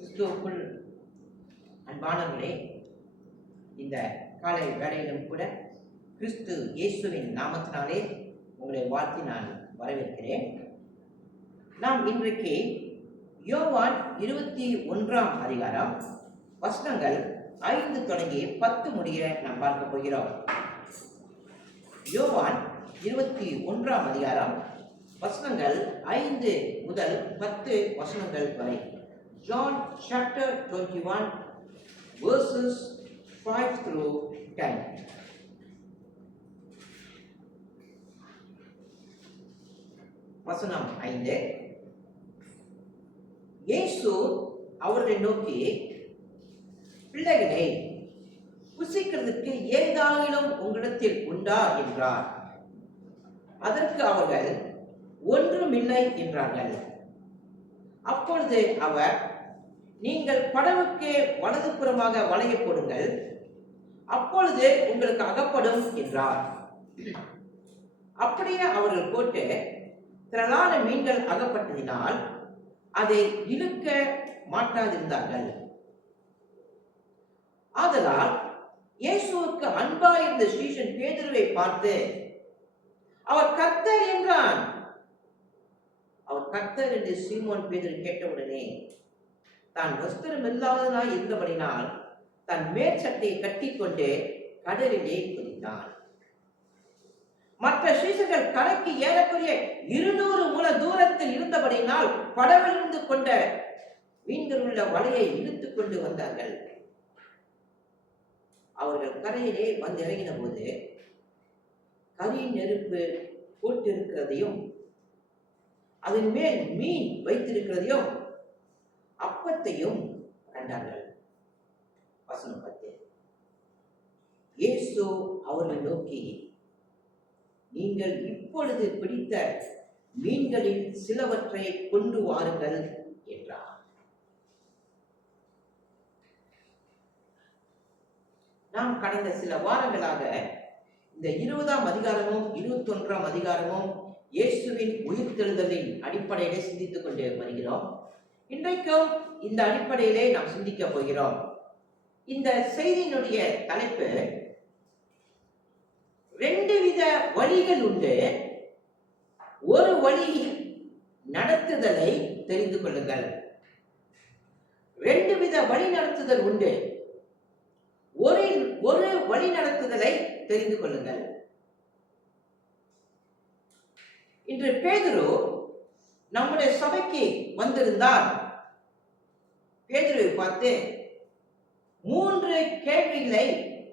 கிறிஸ்துவுக்குள் அன்பானவர்களே, இந்த காலை வேளையிலும் கூட கிறிஸ்து இயேசுவின் நாமத்தினாலே உங்களை வாழ்த்தி நான் வரவேற்கிறேன். நாம் இன்றைக்கு யோவான் 21ஆம் அதிகாரம் வசனங்கள் 5 தொடங்கி 10 முடிய நாம் பார்க்க போகிறோம். யோவான் 21ஆம் அதிகாரம் வசனங்கள் 5 முதல் 10 வசனங்கள் வரை. John chapter 21 verses 5 through 10. வசனம் 5. இயேசு அவர்களை நோக்கி, பிள்ளைகளை, புசிக்கிறதுக்கு ஏதாயிலும் உங்களிடத்தில் உண்டா என்றார். அதற்கு அவர்கள், ஒன்றுமில்லை என்றார்கள். அப்பொழுது அவர், நீங்கள் படவுக்கு வலதுபுறமாக வளைய போடுங்கள், அப்பொழுது உங்களுக்கு அகப்படும் என்றார். அப்படியே அவர்கள் போட்டு திரளான மீன்கள் அகப்பட்டதினால் அதை இழுக்க மாட்டாதிருந்தார்கள். ஆதலால் இயேசுவுக்கு அன்பாயிருந்த சீஷன் பேதுருவை பார்த்து, அவர் கர்த்தர் என்றான். அவர் கர்த்தர் என்று சீமோன் பேதுரு கேட்டவுடனே தான் வஸ்திரம் இல்லாதவனாய் இருந்தபடினால் தன் மேற்சட்டையை கட்டிக்கொண்டு கடலிலே குதித்தான். மற்ற சீஷர்கள் கரைக்கு ஏறக்குறைய 200 முழ தூரத்தில் இருந்தபடினால் படவிலிருந்து கொண்ட மீன்கள் உள்ள வலையை இழுத்துக் கொண்டு வந்தார்கள். அவர்கள் கரையிலே வந்து இறங்கின போது கரி நெருப்பு போட்டிருக்கிறதையும் அதன் மேல் மீன் வைத்திருக்கிறதையும் அப்பத்தையும் கண்டார்கள். வசனம் 10. இயேசு அவர்களை நோக்கி, நீங்கள் இப்பொழுது பிடித்த மீன்களில் சிலவற்றை கொண்டு வாருங்கள் என்றார். நாம் கடந்த சில வாரங்களாக இந்த 20ஆம் அதிகாரமும் 21ஆம் அதிகாரமும் இயேசுவின் உயிர்த்தெழுதலின் அடிப்படையிலே சிந்தித்துக் கொண்டே வருகிறோம். இன்றைக்கும் இந்த அடிப்படையிலே நாம் சிந்திக்க போகிறோம். இந்த செய்தியினுடைய தலைப்பு, 2 வித வழிகள் உண்டு, ஒரு வழி நடத்துதலை தெரிந்து கொள்ளுங்கள். 2 வித வழி நடத்துதல் உண்டு, ஒரு வழி நடத்துதலை தெரிந்து கொள்ளுங்கள். இன்று பேதுரு நம்முடைய சபைக்கு வந்திருந்தால் பேதுருவை பார்த்து 3 கேள்விகளை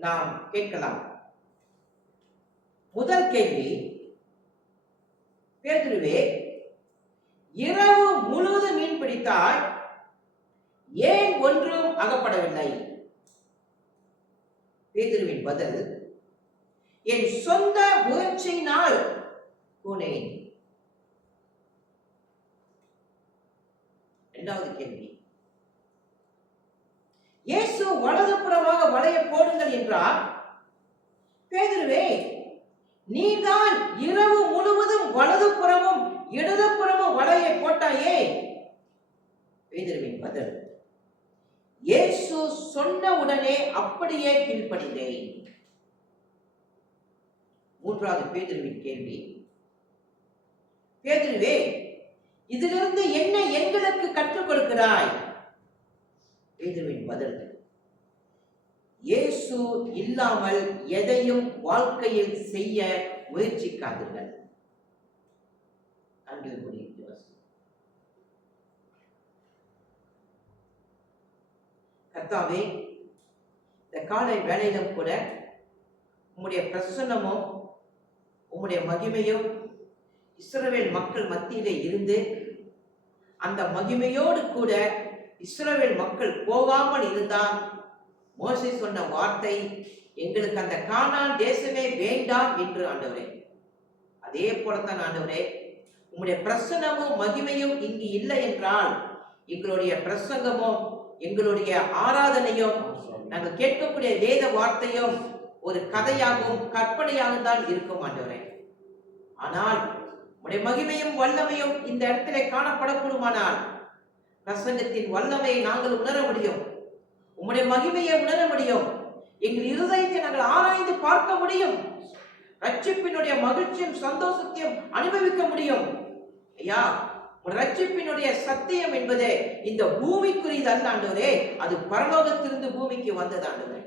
நாம் கேட்கலாம். முதல் கேள்வி, பேதுருவே, இரவு முழுவதும் மீன் பிடித்தாய், ஏன் ஒன்றும் அகப்படவில்லை? பேதுருவின் பதில், என் சொந்த முயற்சியினால் போனேன். இரண்டாவது கேள்வி, இயேசு வலதுபுறமாக வளைய போடுங்கள் என்றார். பேதுருவே, நீதான் இரவு முழுவதும் வலதுபுறமும் இடதுபுறமும் வளைய போட்டாயே? பேதுருவின் பதில், இயேசு சொன்ன உடனே அப்படியே கீழ்ப்படிந்தேன். மூன்றாவது பேதுருவின் கேள்வி, பேதுருவே, இதிலிருந்து என்ன எங்களுக்கு கற்றுக் கொடுக்கிறாய்? பேதுருவின் பதில், இயேசு இல்லாமல் எதையும் வாழ்க்கையில் செய்ய முயற்சிக்காதீர்கள். கர்த்தாவே, இந்த காலை வேளையிலும் கூட உம்முடைய பிரசன்னமும் உம்முடைய மகிமையும் இஸ்ரவேல் மக்கள் மத்தியிலே இருந்து அந்த மகிமையோடு கூட இஸ்ரவேல் மக்கள் போகாமல் இருந்தால் மோசே சொன்ன வார்த்தை, எங்களுக்கு அந்த கானான் தேசமே வேண்டாம் என்று. ஆண்டவரே, அதே போலத்தான் ஆண்டவரே, உம்முடைய பிரசன்னமும் மகிமையும் இங்கு இல்லை என்றால் எங்களுடைய பிரசங்கமும் எங்களுடைய ஆராதனையும் நாங்கள் கேட்கக்கூடிய வேத வார்த்தையும் ஒரு கதையாகவும் கற்பனையாகவும் தான் இருக்கும் ஆண்டவரே. ஆனால் உடைய மகிமையும் வல்லமையும் இந்த இடத்திலே காணப்படக்கூடுமானால் பிரசங்கத்தின் வல்லமையை நாங்கள் உணர முடியும். உம்முடைய மகிமையை உணர முடியும். எங்கள் இருதயத்தை நாங்கள் ஆராய்ந்து பார்க்க முடியும். ரட்சிப்பினுடைய மகிழ்ச்சியும் சந்தோஷத்தையும் அனுபவிக்க முடியும். ஐயா, ரட்சிப்பினுடைய சத்தியம் என்பது இந்த பூமிக்குரியது அல்ல ஆண்டவரே, அது பரலோகத்திலிருந்து பூமிக்கு வந்தது ஆண்டவரே.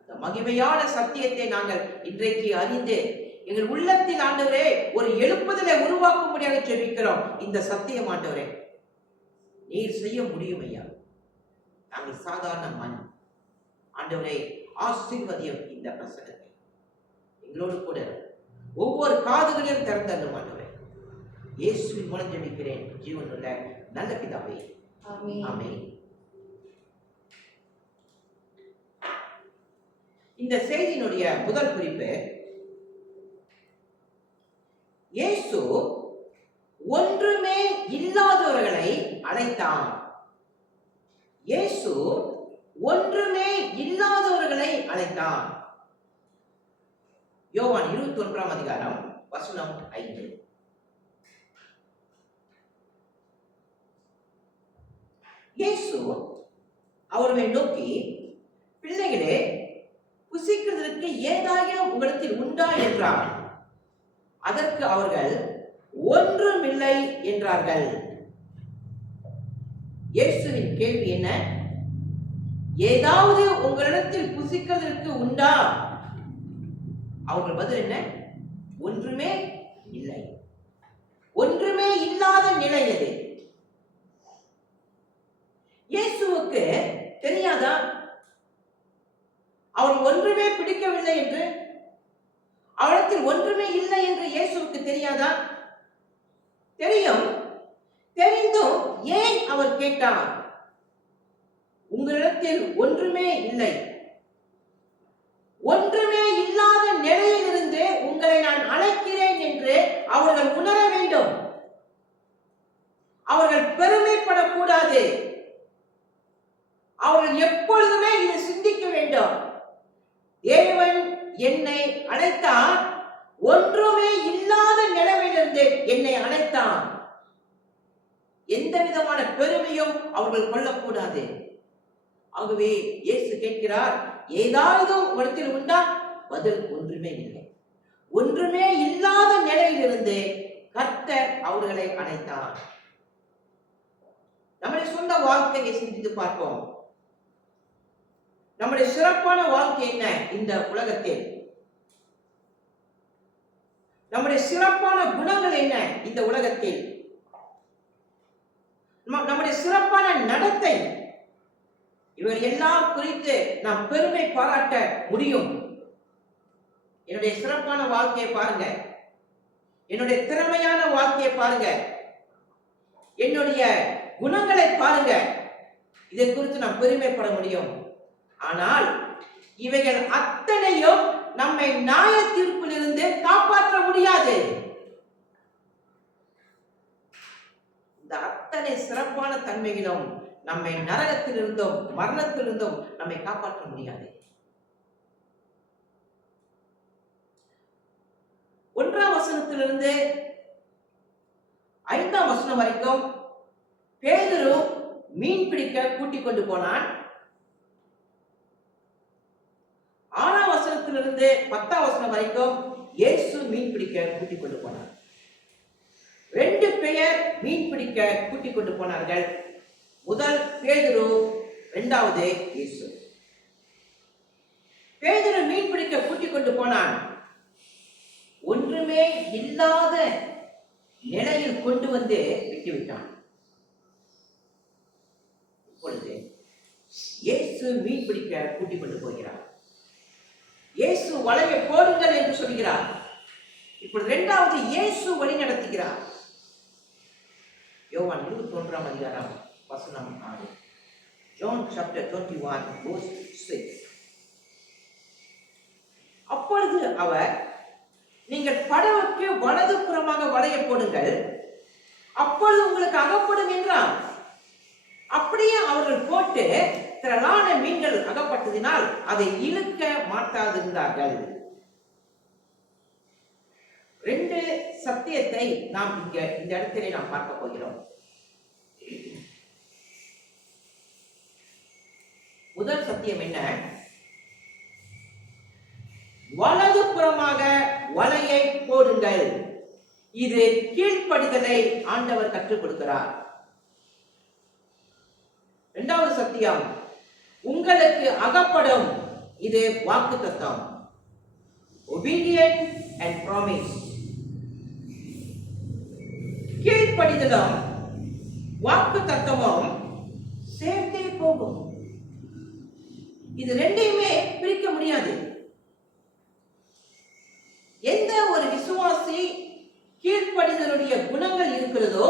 அந்த மகிமையான சத்தியத்தை நாங்கள் இன்றைக்கு அறிந்து எங்கள் உள்ளத்தில் ஆண்டவரே ஒரு எழுப்புதலை உருவாக்கும்படியாக ஜெபிக்கிறோம். இந்த சத்தியம் ஆண்டவரே நீர் செய்ய முடியும் ஐயா. நாங்கள் சாதாரண மண் ஆண்டவரே, ஆசீர்வதியம் இந்த பிரசங்கத்தை எங்களோடு கூட ஒவ்வொரு காதுகளையும் திறந்தள்ளும் ஆண்டவரே. இயேசுவின் மூலம் ஜெபிக்கிறேன் ஜீவனுள்ள நல்ல பிதாவே, ஆமென். இந்த செய்தியினுடைய முதல் குறிப்பு, இயேசு ஒன்றுமே இல்லாதவர்களை அழைத்தான். இயேசு ஒன்றுமே இல்லாதவர்களை அழைத்தான். யோவான் 21 அதிகாரம் வசனம் 5. இயேசு அவர்களை நோக்கி, பிள்ளைகளே, புசிக்கிறதற்கு ஏதாயிரம் உங்களிடத்தில் உண்டா என்றார். அதற்கு அவர்கள் ஒன்றுமில்லை என்றார்கள். இயேசுவின் கேள்வி என்ன? ஏதாவது உங்களிடத்தில் புசிக்கிறதற்கு உண்டா? அவர்கள் பதில் என்ன? ஒன்றுமே இல்லை. ஒன்றுமே இல்லாத நிலை அது. இயேசுவுக்கு தெரியாதா அவர் ஒன்றுமே பிடிக்கவில்லை என்று? அவரிடத்தில் ஒன்றுமே இல்லை என்று இயேசுவுக்கு தெரியாதா? தெரியும். தெரிந்தும் ஏன் அவர் கேட்டார்? உங்களிடத்தில் ஒன்றுமே இல்லை. ஒன்றுமே இல்லாத நிலையிலிருந்து உங்களை நான் அழைக்கிறேன் என்று அவர்கள் உணர வேண்டும். அவர்கள் பெருமைப்படக்கூடாது. அவர்கள் எப்பொழுதுமே இதை சிந்திக்க வேண்டும். தேவன் என்னை அழைத்தார், ஒன்றுமே இல்லாத நிலைமையிலிருந்து என்னை அழைத்தான். எந்த விதமான பெருமையும் அவர்கள் கொள்ளக்கூடாது. ஆகவே இயேசு கேட்கிறார், ஏதாவது உங்களிடத்தில் உண்டா? பதில் ஒன்றுமே இல்லை. ஒன்றுமே இல்லாத நிலையிலிருந்து கர்த்தர் அவர்களை அழைத்தார். நம்முடைய சொந்த வாழ்க்கையை சிந்தித்து பார்ப்போம். நம்முடைய சிறப்பான வாழ்க்கை என்ன இந்த உலகத்தில்? நம்முடைய சிறப்பான குணங்கள் என்ன இந்த உலகத்தில்? நம்முடைய சிறப்பான நடத்தை, இவர் எல்லாம் குறித்து நாம் பெருமை பாராட்ட முடியும். என்னுடைய சிறப்பான வாழ்க்கையை பாருங்க, என்னுடைய திறமையான வாழ்க்கையை பாருங்க, என்னுடைய குணங்களை பாருங்க, இதை குறித்து நாம் பெருமைப்பட முடியும். ஆனால் இவைகள் அத்தனையும் நம்மை நியாய தீர்ப்பிலிருந்து காப்பாற்ற முடியாது. இந்த அத்தனை சிறப்பான தன்மைகளும் நம்மை நரகத்திலிருந்தும் மரணத்திலிருந்தும் நம்மை காப்பாற்ற முடியாது. 1ஆம் வசனத்திலிருந்து 5ஆம் வசனம் வரைக்கும் பேதுரு மீன் பிடிக்க கூட்டிக் கொண்டு போனான். 6ஆம் வசனத்திலிருந்து 10ஆம் வசனம் வரைக்கும் இயேசு மீன் பிடிக்க கூட்டிக் கொண்டு போனார். 2 பேர் மீன் பிடிக்க கூட்டிக் கொண்டு போனார்கள். முதல் பேதுரு, இரண்டாவது இயேசு. பேதுரு மீன் பிடிக்க கூட்டிக் கொண்டு போனான். ஒன்றுமே இல்லாத நிலையில் கொண்டு வந்து விட்டுவிட்டான். இப்பொழுது இயேசு மீன் பிடிக்க கூட்டிக் கொண்டு போகிறார். இயேசு வலையை போடுங்கள் என்று சொல்கிறார். இப்பொழுது இரண்டாவது இயேசு வழி நடத்துகிறார். யோவான் 21ஆம் அதிகாரம் வசனம் 6. John chapter 21 verse 6. அப்பொழுது அவர், நீங்கள் படவுக்கு வலது புறமாக வலையை போடுங்கள், அப்பொழுது உங்களுக்கு அகப்படும் என்றார். அப்படியே அவர்கள் போட்டு திரளான மீன்கள் அகப்பட்டதினால் அதை இழுக்க மாட்டாதிருந்தார்கள். 2 சத்தியத்தை நாம் இந்த இடத்திலே நாம் பார்க்க போகிறோம். முதல் சத்தியம் என்ன? வலது புறமாக வலையை போடுங்கள். இது கீழ்ப்படிதலை ஆண்டவர் கற்றுக் கொடுக்கிறார். இரண்டாவது சத்தியம், உங்களுக்கு அகப்படும். இது வாக்குத்தத்தம். obedience and promise. கீழ்ப்படிதலும் வாக்குத்தத்தமும் சேர்த்தே போகும். இது ரெண்டையுமே பிரிக்க முடியாது. எந்த ஒரு விசுவாசி கீழ்ப்படிதலுடைய குணங்கள் இருக்கிறதோ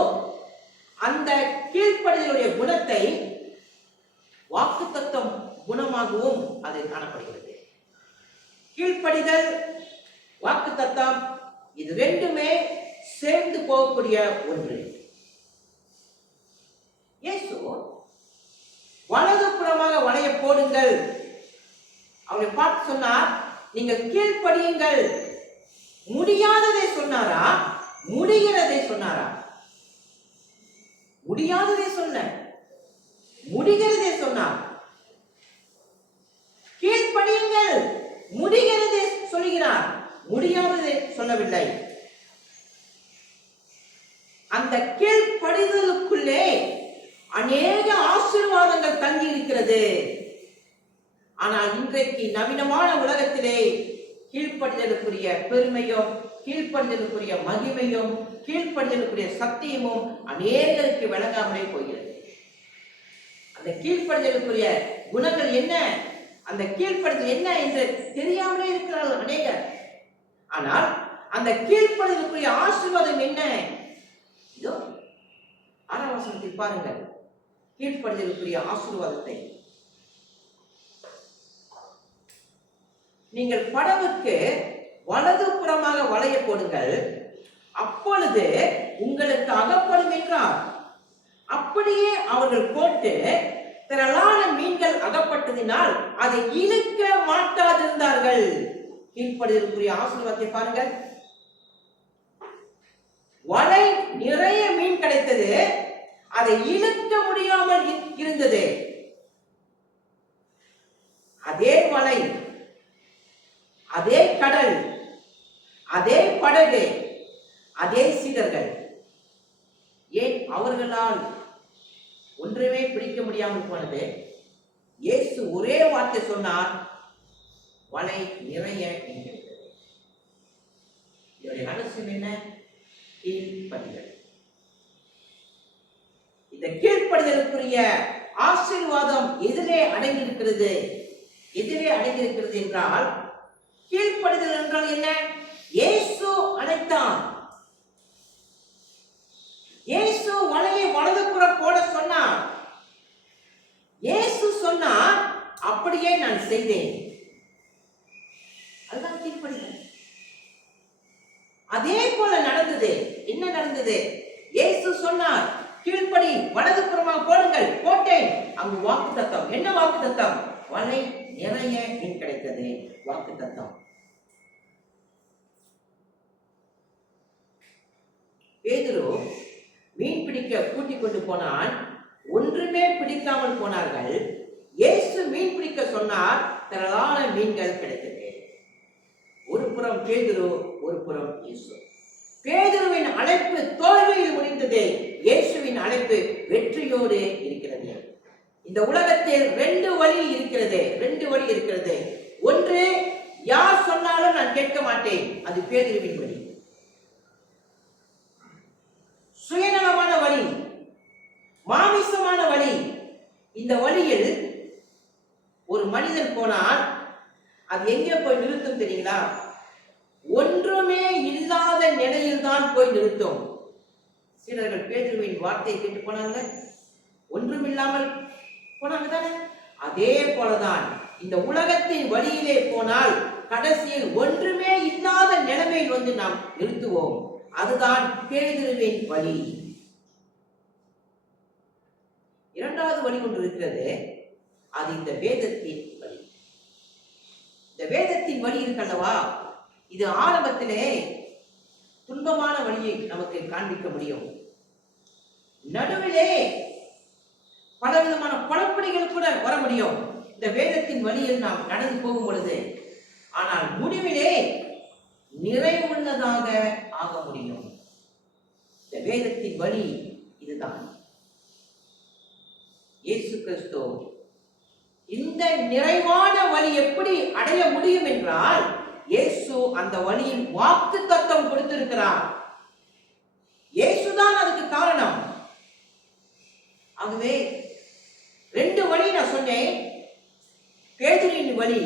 அந்த கீழ்ப்படிதலுடைய குணத்தை வாக்குத்தத்தம் குணமாகவும் அது காணப்படுகிறது. கீழ்ப்படிதல், வாக்குத்தத்தம், இது ரெண்டுமே சேர்ந்து போகக்கூடிய ஒன்று. இயேசு வலதுபுறமாக வலைய போடுங்கள், அவரை பார்த்து சொன்னார், நீங்கள் கீழ்ப்படியுங்கள். முடியாததை சொன்னாரா, முடிகிறதை சொன்னாரா? முடியாததை சொன்ன, முடிகிறதை சொன்னார். கீழ்ப்படியுங்கள், முடிகிறதை சொல்லுகிறார், முடியாததை சொல்லவில்லை. அந்த கீழ்ப்படிதலுக்குள்ளே அநேக ஆசீர்வாதங்கள் தங்கி இருக்கிறது. ஆனால் இன்றைக்கு நவீனமான உலகத்திலே கீழ்ப்படிதலுக்குரிய பெருமையும், கீழ்ப்படிதலுக்குரிய மகிமையும், கீழ்ப்படிதலுக்குரிய சத்தியமும் அநேகருக்கு விளங்காமலே போகிறது. அந்த கீழ்ப்படிதலுக்குரிய குணங்கள் என்ன, அந்த கீழ்ப்படிதல் என்ன என்று தெரியாமலே இருக்கிறார்கள் அநேகர். ஆனால் அந்த கீழ்ப்படிதலுக்குரிய ஆசீர்வாதம் என்ன? இதோ 6ஆம் வசனத்தில் பாருங்கள், கீழ்ப்படிதலுக்குரிய ஆசீர்வாதத்தை. நீங்கள் படவுக்கு வலது புறமாக வலைய போடுங்கள், அப்பொழுது உங்களுக்கு அகப்படும் என்றார். அப்படியே அவர்கள் போட்டு திரளான மீன்கள் அகப்பட்டதினால் அதை இழுக்க மாட்டாதிருந்தார்கள். கீழ்ப்படிதலுக்குரிய ஆசீர்வாதத்தை பாருங்கள். வலை நிறைய மீன் கிடைத்தது, அதை இழுக்க முடியாமல் இருந்தது. அதே வலை, அதே கடல், அதே படகு, அதே சீடர்கள். ஏன் அவர்களால் ஒன்றுமே பிடிக்க முடியாமல் போனது? இயேசு ஒரே வார்த்தை சொன்னார், வலை நிறைய என்கிறது. இதனுடைய ரகசியம் என்ன? கீழ்ப்படிதல். இந்த கீழ்ப்படிதலுக்குரிய ஆசீர்வாதம் எதிலே அடங்கியிருக்கிறது? எதிலே அடங்கியிருக்கிறது என்றால், கீழ்ப்படிதல் என்றால் என்ன? இயேசு அழைத்தான். இயேசு வலையை வலதுபுறம் போட சொன்னார். இயேசு சொன்னார், அப்படியே நான் செய்தேன். அதுதான் கீழ்ப்படிதல். அதே போல நடந்தது. என்ன நடந்தது? இயேசு சொன்னார், கீழ்ப்படி, வலதுபுறமாக போடுங்கள். போட்டேன். அங்கு வாக்குத்தத்தம். என்ன வாக்குத்தத்தம்? வலை நிறைய மீன் கிடைத்தது. வாக்குத்தத்தம். பேதுரு மீன் பிடிக்க கூட்டிக் கொண்டு போனால் ஒன்றுமே பிடிக்காமல் போனார்கள். இயேசு மீன் பிடிக்க சொன்னார், திரளான மீன்கள் கிடைத்தது. ஒரு புறம் பேதுரு, ஒரு புறம் இயேசு. பேதுருவின் அழைப்பு தோல்வியில் முடிந்தது, இயேசுவின் அழைப்பு வெற்றியோடு இருக்கிறது. இந்த உலகத்தில் ரெண்டு வழி இருக்கிறது. ஒன்று, யார் சொன்னாலும் நான் கேட்க மாட்டேன், அது பேதுருவின் வழி. சுயநலமான வழி, மாமிசமான வழி. இந்த வழியில் ஒரு மனிதன் போனால் அது எங்கே போய் நிறுத்தும் தெரியுங்களா? ஒன்றுமே இல்லாத நிலையில் தான் போய் நிறுத்தும். சீடர்கள் பேதுருவின் வார்த்தையை கேட்டு போனாங்க, ஒன்றும் இல்லாமல் போனாங்க தானே? அதே போலதான் இந்த உலகத்தின் வழியிலே போனால் கடைசியில் ஒன்றுமே இல்லாத நிலைமையில் வந்து நாம் நிறுத்துவோம். அதுதான் பேதுருவின் வழி. இரண்டாவது வழி ஒன்று இருக்கிறது, அது இந்த வேதத்தின் வழி. இந்த வேதத்தின் வழி இருக்கல்லவா, இது ஆரம்பத்திலே துன்பமான வழியை நமக்கு காண்பிக்க முடியும். நடுவிலே பலவிதமான குழப்படிகள் கூட வர முடியும். இந்த வேதத்தின் வழியில் நாம் நடந்து போகும் பொழுது, ஆனால் முடிவிலே நிறைவுள்ளதாக ஆக முடியும். இந்த வேதத்தின் வழி இதுதான். இயேசு கிறிஸ்து இந்த நிறைவான வழி எப்படி அடைய முடியும் என்றால், இயேசு அந்த வழியில் வாக்குத்தத்தம் கொடுத்திருக்கிறார். இயேசுதான் அதுக்கு காரணம். ஆகவே 2 வழி நான் சொன்னேன். பேதுருவின் வழி.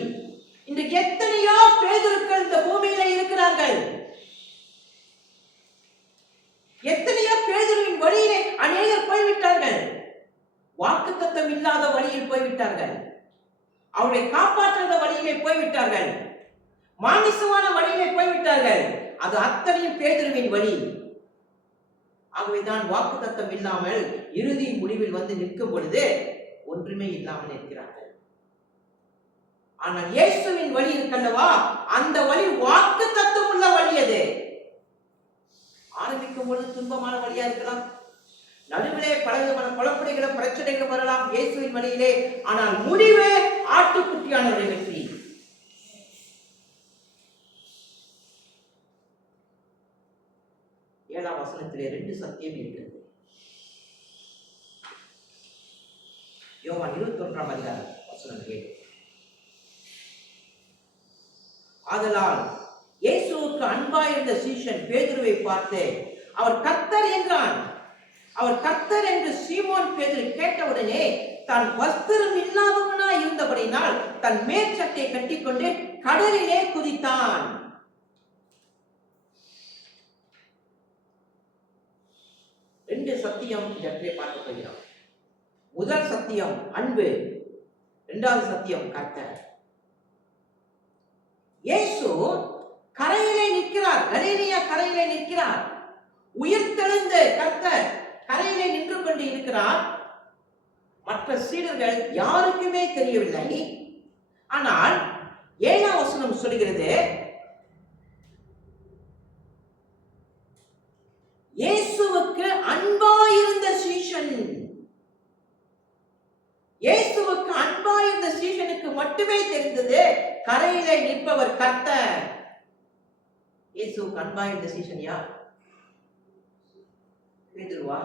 இன்றைக்கு எத்தனையோ பேதுருக்கள் இந்த பூமியில இருக்கிறார்கள். எத்தனையோ பேதுருவின் வழியிலே அநேகர் போய்விட்டார்கள். வாக்குத்தத்தம் இல்லாத வழியில் போய்விட்டார்கள். அவரை காப்பாற்றாத வழியிலே போய்விட்டார்கள். மாமிசமான வழியிலே போய்விட்டார்கள். அது அத்தனையும் பேதுருவின் வழி. ஆகவேதான் வாக்குத்தத்தம் இல்லாமல் இறுதி முடிவில் வந்து நிற்கும் பொழுது ஒன்றுமே இல்லாமல் இருக்கிறார்கள். ஆனால் இயேசுவின் வழி இருக்கல்லவா, அந்த வழி வாக்குத்தத்தம் உள்ள வழி. அது ஆரம்பிக்கும் பொழுது துன்பமான வழியா இருக்கலாம், நடுவிலே பலவிதமான குழப்படிகளும் பிரச்சனைகளும் வரலாம் இயேசுவின் வழியிலே. ஆனால் முடிவே ஆட்டுக்குட்டியானவரை வெற்றி. ஏழாம் வசனத்திலே 2 சத்தியம் இருக்கிறது. யோவான் 21 அதிகாரம் வசனம் 7. ஆதலால் இயேசுவுக்கு அன்பாயிருந்த சீஷன் பேதுருவை பார்த்து அவர் கர்த்தர் என்றான். அவர் கர்த்தர் என்று சீமோன் பேதுரு கேட்டவுடனே தான் வஸ்திரம் இல்லாதவனாய் இருந்தபடினால் தன் மேற்சட்டை கட்டிக்கொண்டு கடலிலே குதித்தான். ரெண்டு சத்தியம் இந்த இடத்திலே பார்க்க போகிறோம். முதல் சத்தியம் அன்பு, இரண்டாவது சத்தியம் கர்த்தர். இயேசு கரையிலே நிற்கிறார், கலிலேயா கரையிலே நிற்கிறார். உயிர்த்தெழுந்த கர்த்தர் கரையிலே நின்று கொண்டு இருக்கிறார். மற்ற சீடர்கள் யாருக்குமே தெரியவில்லை. ஆனால் 7ஆம் வசனம் சொல்கிறது, இயேசுவுக்கு அன்பாயிருந்த சீஷன். இயேசுவுக்கு அன்பாயிருந்த சீஷனுக்கு மட்டுமே தெரிந்தது கரையிலே நிற்பவர் கர்த்தர். இயேசுவுக்கு அன்பாயிருந்த சீஷன் யார்? பேதுருவா?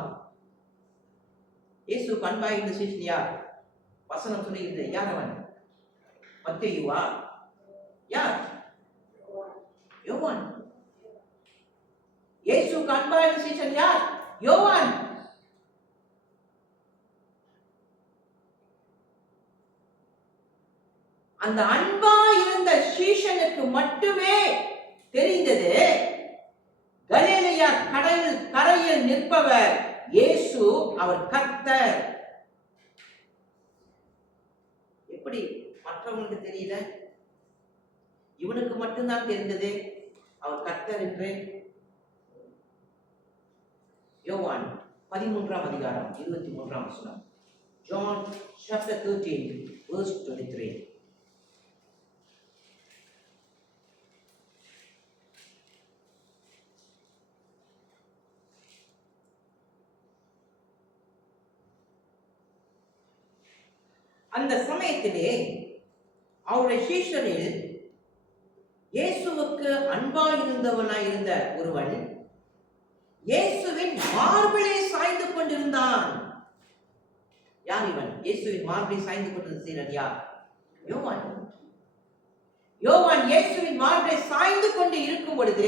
இயேசுவுக்கு அன்பாயிருந்த சீஷன் யார்? வசனம் சொல்லுகிறது. யார் அவன்? மத்தேயுவா? யார்? யோவான். இயேசுவுக்கு அன்பாயிருந்த சீஷன் யார்? யோவான். அந்த அன்பா இருந்த சீஷனுக்கு மட்டுமே தெரிந்தது கலிலேயா கரையில் நிற்பவர் இயேசு, அவர் கர்த்தர். எப்படி மற்றவங்களுக்கு தெரியல? இவனுக்கு மட்டும்தான் தெரிந்தது அவர் கர்த்தர் என்று. யோவான் 13ஆம் அதிகாரம் 23ஆம் வசனம். John chapter 13 verse 23. அந்த சமயத்திலே அவருடைய சீஷரில் இயேசுவுக்கு அன்பாயிருந்தவனாயிருந்த ஒருவன் இயேசுவின் மார்பிலே சாய்ந்து கொண்டிருந்தான். யார் இவன்? இயேசுவின் மார்பிலே சாய்ந்து கொண்டிருந்த சீடர் யார்? யோவான். யோவான் இயேசுவின் மார்பிலே சாய்ந்து கொண்டு இருக்கும் பொழுது,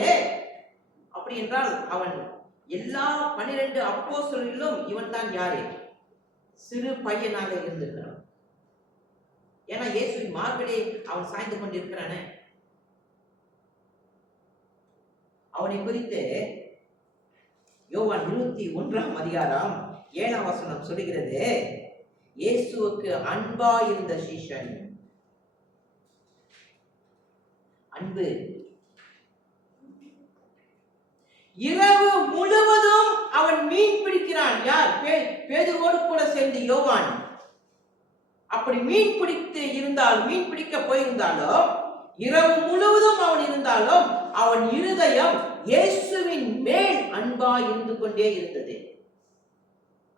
அப்படி என்றால் அவன் எல்லா 12 அப்போஸ்தலரிலும் இவன் தான் யாரு? சிறு பையனாக இருந்திருக்கிறான். ஏன்னா இயேசுவின் மார்பிலே அவன் சாய்ந்து கொண்டிருக்கிறானே. அவனை குறித்து யோவான் 21ஆம் அதிகாரம் 7ஆம் வசனம் சொல்லுகிறது, இயேசுவுக்கு அன்பா இருந்த சீஷன். அன்பு. இரவு முழுவதும் அவன் மீன் பிடிக்கிறான். யார்? பேதுருவோடு கூட சேர்ந்து யோவான். அப்படி மீன் பிடிக்க போயிருந்தாலும், இரவு முழுவதும் அவன் இருந்தாலும், அவன் இருதயம் இயேசுவின் மேல் அன்பா இருந்து கொண்டே இருந்தது.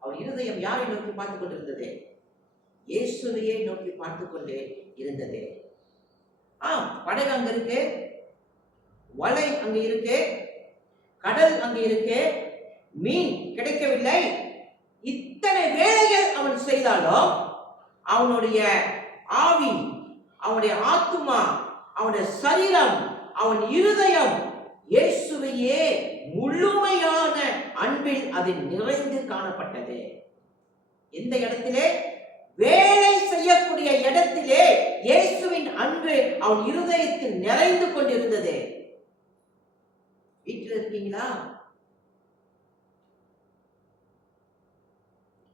அவன் இருதயம் யாரை நோக்கி பார்த்துக் கொண்டிருந்தது? இயேசுவையே நோக்கி பார்த்து கொண்டே இருந்தது. படகு அங்க இருக்கு, வலை அங்க இருக்கு, கடல் அங்க இருக்கு, மீன் கிடைக்கவில்லை. இத்தனை வேலைகள் அவன் செய்தாலும் அவனுடைய ஆவி, அவனுடைய ஆத்துமா, அவனுடைய சரீரம், அவன் இருதயம் இயேசுவையே முழுமையான அன்பில் அது நிறைந்து காணப்பட்டது. எந்த இடத்திலே? வேலை செய்யக்கூடிய இடத்திலே இயேசுவின் அன்பு அவன் இருதயத்தில் நிறைந்து கொண்டிருந்தது. வீட்டில் இருக்கீங்களா?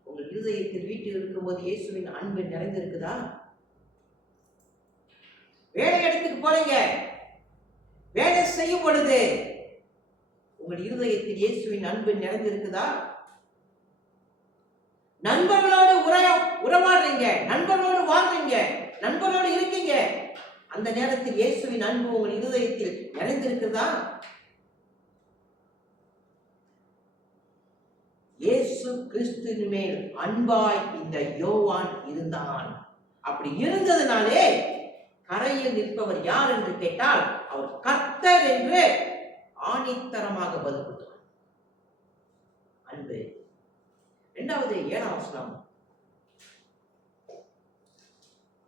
உங்கள் இருதயத்தில் வீட்டில் இருக்கும்போது இயேசுவின் அன்பு நிறைந்து இருக்குதா? வேலை இடத்துக்கு போறீங்க, வேலை செய்யும் பொழுது உங்கள் இருதயத்தில் இயேசுவின் அன்பு நிறைந்து இருக்குதா? நண்பர்களோடு உறவாடுறீங்க, நண்பர்களோடு வாழ்றீங்க, நண்பர்களோடு இருக்கீங்க, அந்த நேரத்தில் இயேசுவின் அன்பு உங்கள் இருதயத்தில் நிறைந்திருக்குதா? இயேசு கிறிஸ்துவின் மேல் அன்பாய் இந்த யோவான் இருந்தான். அப்படி இருந்ததுனாலே கரையில் நிற்பவர் யார் என்று கேட்டால் அவர் கர்த்தர் என்று ஆணித்தரமாக பதில் கொடுத்தார். அன்பு. இரண்டாவது 7ஆம் வசனம்,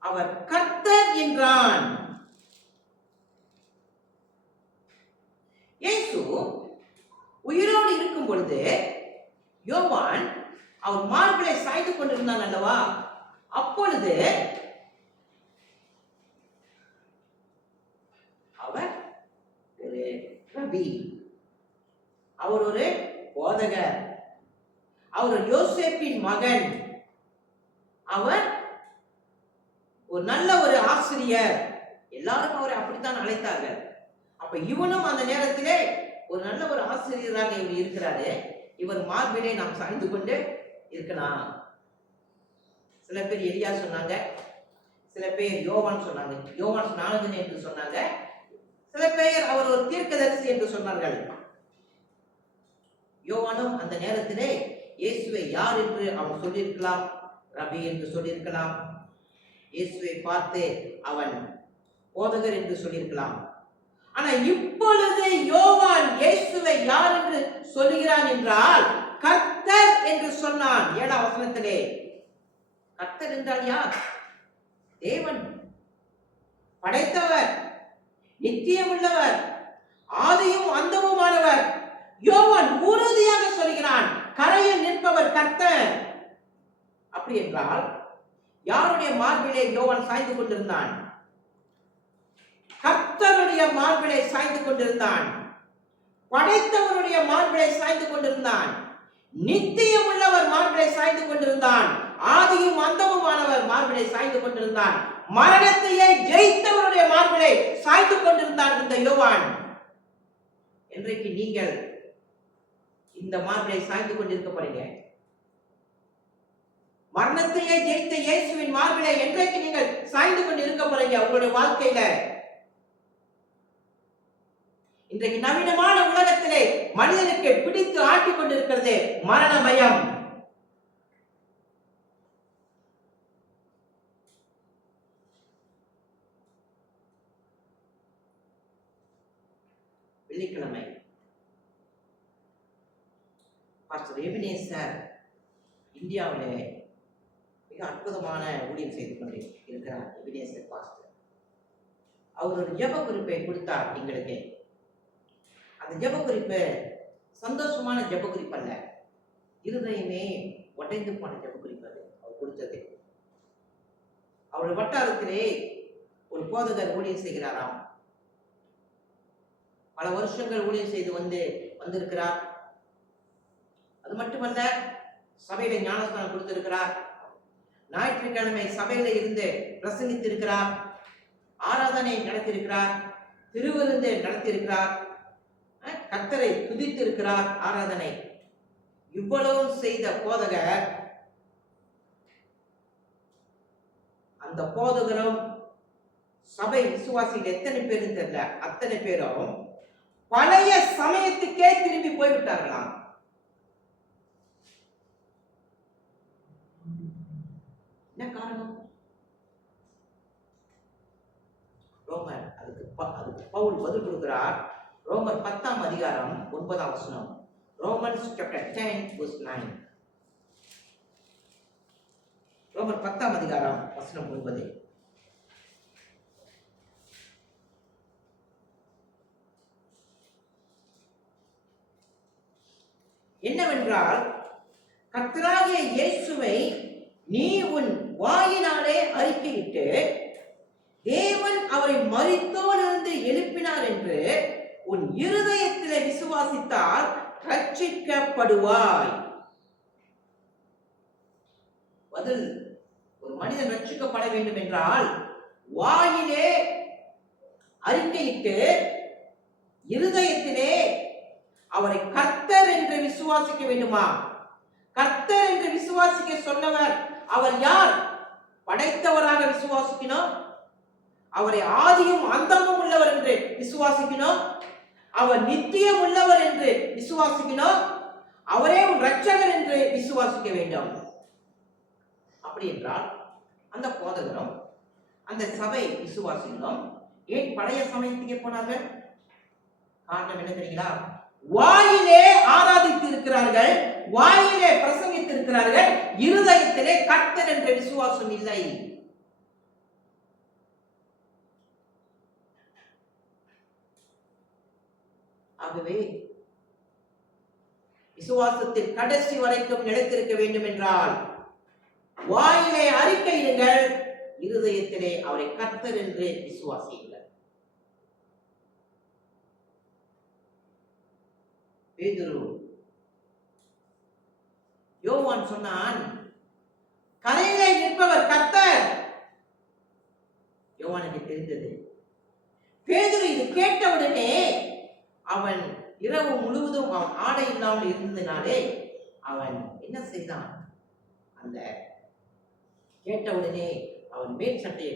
அவர் கர்த்தர் என்றான். இயேசு உயிரோடு இருக்கும் பொழுது யோவான் அவர் மார்பிலை சாய்ந்து கொண்டிருந்தான் அல்லவா? அப்பொழுது அவர் ஒரு ரபி, அவர் ஒரு போதகர், அவர் ஒரு யோசேப்பின் மகன், அவர் ஒரு நல்ல ஒரு ஆசிரியர், எல்லாரும் அவரை அப்படித்தான் அழைத்தார்கள். அப்ப இவனும் அந்த நேரத்திலே ஒரு நல்ல ஒரு ஆசிரியராக இவர் இருக்கிறாரு. இவர் மார்பிலே நாம் சாய்ந்து கொண்டு இருக்கலாம். சில பேர் எலியா சொன்னாங்க, சில பேர் யோவான் சொன்னாங்க, யோவான் ஸ்நானகன் என்று சொன்னாங்க, சில பேர் அவர் ஒரு தீர்க்கதரிசி என்று சொன்னார்கள். யோவானும் அந்த நேரத்திலே இயேசுவை யார் என்று அவன் சொல்லியிருக்கலாம், ரபி என்று சொல்லியிருக்கலாம், இயேசுவை பார்த்து அவன் போதகர் என்று சொல்லியிருக்கலாம். ஆனா இப்பொழுது யோவான் இயேசுவை யார் என்று சொல்லுகிறான் என்றால் கர்த்தர் என்று சொன்னான். 7ஆம் வசனத்திலே கர்த்தர் என்றால் யார்? தேவன், படைத்தவர், நித்தியமுள்ளவர், ஆதியும் அந்தமுமானவர். யோவான் உறுதியாக சொல்கிறான், கரையில் நிற்பவர் கர்த்தர். அப்படி என்றால் யாருடைய மார்பிலே யோவான் சாய்ந்து கொண்டிருந்தான்? கர்த்தருடைய மார்பிலை சாய்ந்து கொண்டிருந்தான், படைத்தவருடைய மார்பிலை சாய்ந்து கொண்டிருந்தான், நித்தியம் உள்ளவர் மார்பிலை சாய்ந்து கொண்டிருந்தான், ஆதியும் அந்தமுமானவர் மார்பிலை சாய்ந்து கொண்டிருந்தான், மரணத்தையே ஜெயித்தவருடைய மார்பிலை சாய்ந்து கொண்டிருந்தான் இந்த யோவான். இன்றைக்கு நீங்கள் இந்த மார்பிலை சாய்ந்து கொண்டிருக்க போறீங்க. மரணத்தையே ஜெயித்த இயேசுவின் மார்பிலை என்றைக்கு நீங்கள் சாய்ந்து கொண்டு இருக்க போறீங்க உங்களுடைய வாழ்க்கையில? இன்றைக்கு நவீனமான உலகத்திலே மனிதனுக்கு பிடித்து ஆட்டிக் கொண்டிருக்கிறது மரண பயம். வெள்ளிக்கிழமை பாஸ்டர் எபினேசர் இந்தியாவிலே மிக அற்புதமான ஊழியம் செய்து கொண்டு இருக்கிறார். எபினேசர் பாஸ்டர் அவர் ஒரு ஜெப குறிப்பை கொடுத்தார் எங்களுக்கு. அந்த ஜெப குறிப்பு சந்தோஷமான ஜெப குறிப்பு அல்ல, இருதயமே உடைந்து போன ஜெப குறிப்பு. அது அவர் கொடுத்தது. அவருடைய வட்டாரத்திலே ஒரு போதகர் ஊழியம் செய்கிறாராம். பல வருஷங்கள் ஊழியம் செய்து வந்திருக்கிறார். அது மட்டுமல்ல, சபையில ஞானஸ்தானம் கொடுத்திருக்கிறார். ஞாயிற்றுக்கிழமை சபையில இருந்து பிரசங்கித்திருக்கிறார், ஆராதனை நடத்தியிருக்கிறார், திருவிருந்து நடத்தியிருக்கிறார், கர்த்தரை துதித்திருக்கிறார், ஆராதனை. இவ்வளவும் செய்த போதகர், அந்த போதகரும் சபை விசுவாசிகள் எத்தனை பேரும் தெரியல, அத்தனை பேரும் பழைய சமயத்துக்கே திரும்பி போய்விட்டார்களாம். என்ன காரணம்? ரோமர் அதுக்கு பவுல் பதில் கொடுக்கிறார். ரோமர் 10ஆம் அதிகாரம் 9ஆம் வசனம். Romans chapter 10 verse 9. ரோமர் 10ஆம் அதிகாரம் வசனம் 9. என்னவென்றால், கர்த்தராகிய இயேசுவை நீ உன் வாயினாலே அறிக்கையிட்டு தேவன் அவரை மரித்தோரிலிருந்து எழுப்பினார் என்று உன் இருதயத்திலே விசுவாசித்தால் ரட்சிக்கப்படுவாய். பதில், ஒரு மனிதன் ரட்சிக்கப்பட வேண்டும் என்றால் வாயிலே அறிக்கையிட்டு இருதயத்திலே அவரை கர்த்தர் என்று விசுவாசிக்க வேண்டுமா? கர்த்தர் என்று விசுவாசிக்க சொன்னவர் அவர் யார்? படைத்தவராக விசுவாசிக்கணும். அவரை ஆதியும் அந்தமும் உள்ளவர் என்று விசுவாசிக்கணும். அவர் நித்தியம் உள்ளவர் என்று விசுவாசிக்கணும். அவரே உன் இரட்சகர் என்று விசுவாசிக்க வேண்டும். அப்படி என்றால் அந்த போதகரும் அந்த சபை விசுவாசிகளும் ஏன் பழைய சமயத்துக்கு போனார்கள்? காரணம் என்ன தெரியுங்களா? வாயிலே ஆராதித்து இருக்கிறார்கள், வாயிலே பிரசங்கித்து இருக்கிறார்கள், இருதயத்திலே கர்த்தர் என்ற விசுவாசம் இல்லை. ஆகவே விசுவாசத்தில் கடைசி வரைக்கும் நிலைத்திருக்க வேண்டும் என்றால் வாயிலே அறிக்கையிடுங்கள், இருதயத்திலே அவரை கர்த்தர் என்று விசுவாசியுங்கள். பேதுரு, யோவான் சொன்னான், கரையிலே நிற்பவர் கர்த்தர். யோவானுக்கு தெரிந்தது. பேதுரு இது கேட்டவுடனே அவன் இரவு முழுவதும் அவன் ஆடை இல்லாமல் இருந்ததினாலே அவன் என்ன செய்தான்? அந்த கேட்டவுடனே அவன் மேல் சட்டையை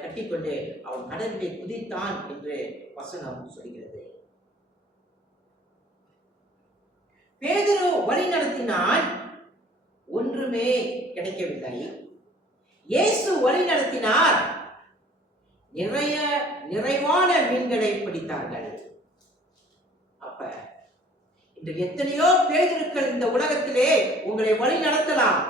கட்டிக்கொண்டு அவன் கடலிலே குதித்தான் என்று வசனம் சொல்கிறது. பேதுரு வழி நடத்தினான், ஒன்றுமே கிடைக்கவில்லை. இயேசு வழி நடத்தினார், நிறைவான மீன்களை பிடித்தார்கள். அப்ப இன்று எத்தனையோ பேதுருக்கள் இந்த உலகத்திலே உங்களை வழி நடத்தலாம்.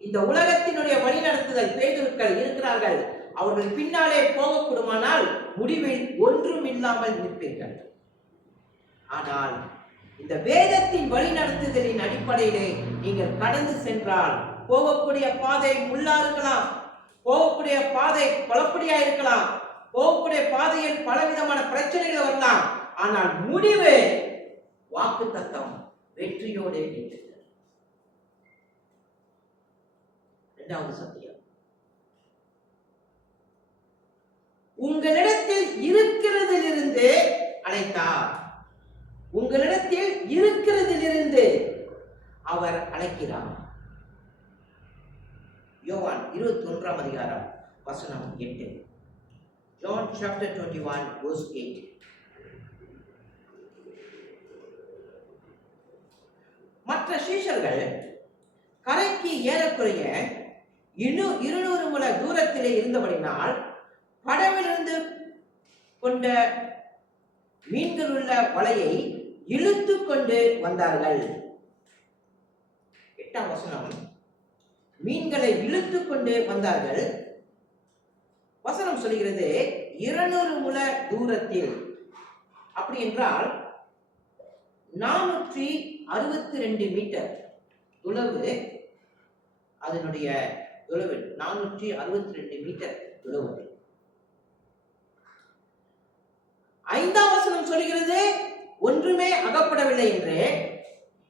இந்த உலகத்தினுடைய வழி நடத்துதல் பேதுருக்கள் இருக்கிறார்கள். அவர்கள் பின்னாலே போகக்கூடுமானால் முடிவில் ஒன்றும் இல்லாமல் நிற்பீர்கள். ஆனால் இந்த வேதத்தின் வழி நடத்துதலின் அடிப்படையிலே நீங்கள் கடந்து சென்றால் போகக்கூடிய பாதை முள்ளா இருக்கலாம், போகக்கூடிய பாதை குழப்படியா இருக்கலாம், போகக்கூடிய பாதையில் பலவிதமான பிரச்சனைகள் வரலாம். ஆனால் முடிவு வாக்குத்தத்தம் வெற்றியோடு இருக்கிறது. இரண்டாவது சத்தியம், உங்களிடத்தில் இருக்கிறதிலிருந்து அழைத்தார். உங்களிடத்தில் இருக்கிறதிலிருந்து அவர் அழைக்கிறார். யோவான் 21ஆம் அதிகாரம் வசனம் 8. John chapter 21 verse 8. மற்ற சீஷர்கள் கரைக்கு ஏறக்குறைய 200 முழ தூரத்திலே இருந்தபடினால் படவிலிருந்து கொண்ட மீன்கள் உள்ள வலையை இழுத்து கொண்டு வந்தார்கள். 8ஆம் வசனம், மீன்களை இழுத்து கொண்டு வந்தார்கள். வசனம் சொல்கிறது 200 முழ தூரத்தில். அப்படி என்றால் 462 மீட்டர் துளவு. அதனுடைய துளவு 462 மீட்டர் துளவு. 5ஆம் வசனம் சொல்கிறது ஒன்றுமே அகப்படவில்லை என்று.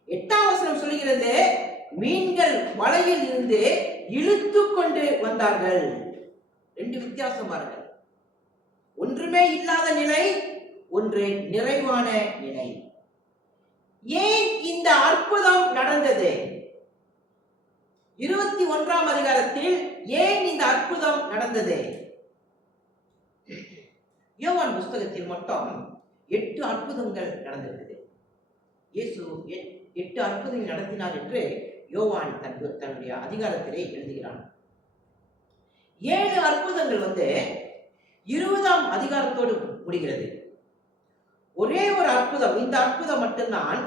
8ஆம் வசனம் சொல்கிறது மீன்கள் வலையில் இருந்து இழுத்து கொண்டு வந்தார்கள். ரெண்டு வித்தியாசம் பாருங்கள். ஒன்றுமே இல்லாத நிலை, ஒன்று நிறைவான நிலை. ஏன் இந்த அற்புதம் நடந்தது? 21ஆம் அதிகாரத்தில் ஏன் இந்த அற்புதம் நடந்தது? யோவான் புஸ்தகத்தில் மொத்தம் 8 அற்புதங்கள் நடந்திருக்குது. இயேசு 8 அற்புதங்கள் நடத்தினார் என்று யோவான் தன்னுடைய அதிகாரத்திலே எழுதுகிறான். 7 அற்புதங்கள் 20ஆம் அதிகாரத்தோடு முடிகிறது. ஒரே ஒரு அற்புதம், இந்த அற்புதம் மட்டும்தான்